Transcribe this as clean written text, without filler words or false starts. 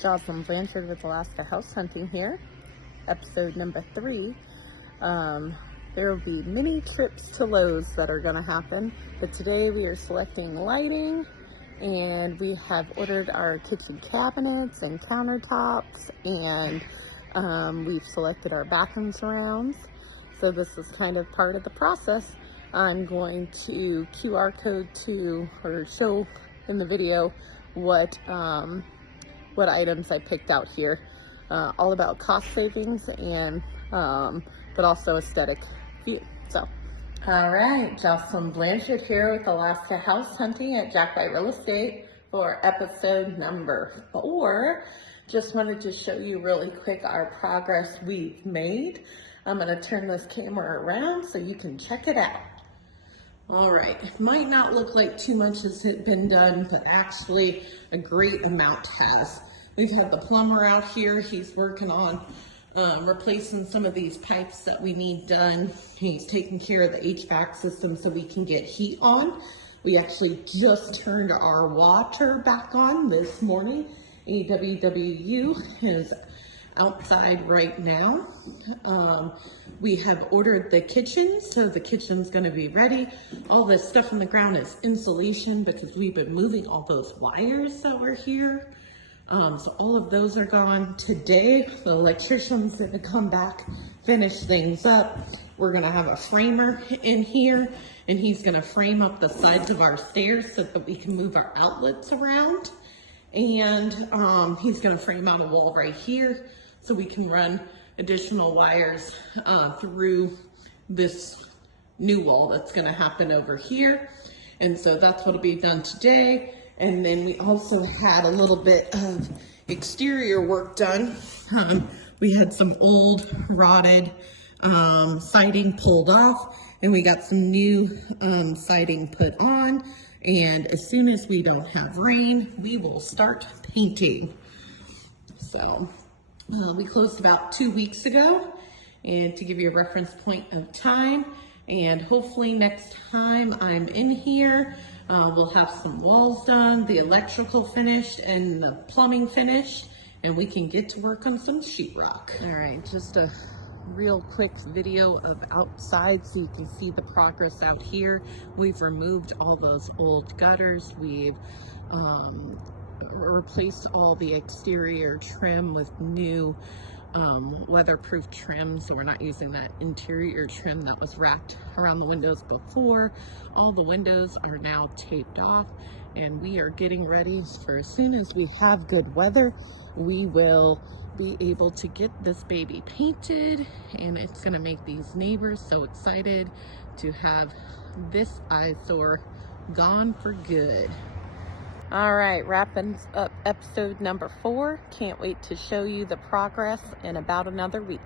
Jocelyn Blanchard with Alaska House Hunting here, episode number 3. There will be many trips to Lowe's that are going to happen, but today we are selecting lighting, and we have ordered our kitchen cabinets and countertops, and we've selected our bathroom surrounds. So this is kind of part of the process. I'm going to QR code to, or show in the video what items I picked out here. All about cost savings and but also aesthetic view. So, all right, Jocelyn Blanchard here with Alaska House Hunting at Jack White Real Estate for episode number 4. Just wanted to show you really quick our progress we've made. I'm going to turn this camera around so you can check it out. All right, it might not look like too much has been done, but actually a great amount has. We've had the plumber out here. He's working on replacing some of these pipes that we need done. He's taking care of the HVAC system so we can get heat on. We actually just turned our water back on this morning. AWWU is outside right now. We have ordered the kitchen, so the kitchen's going to be ready. All this stuff on the ground is insulation because we've been moving all those wires that were here. So all of those are gone. Today, the electrician's going to come back, finish things up. We're going to have a framer in here, and he's going to frame up the sides of our stairs so that we can move our outlets around. And he's going to frame out a wall right here so we can run additional wires through this new wall that's going to happen over here. And so that's what'll be done today. And then we also had a little bit of exterior work done. We had some old rotted siding pulled off, and we got some new siding put on. And as soon as we don't have rain, we will start painting. So we closed about 2 weeks ago, and to give you a reference point of time, and hopefully next time I'm in here, we'll have some walls done, the electrical finished, and the plumbing finished, and we can get to work on some sheetrock. All right, just a real quick video of outside so you can see the progress out here. We've removed all those old gutters. We've replaced all the exterior trim with new weatherproof trim, so we're not using that interior trim that was wrapped around the windows before. All the windows are now taped off, and we are getting ready for as soon as we have good weather, we will be able to get this baby painted, and it's going to make these neighbors so excited to have this eyesore gone for good. All right, wrapping up episode number 4. Can't wait to show you the progress in about another week.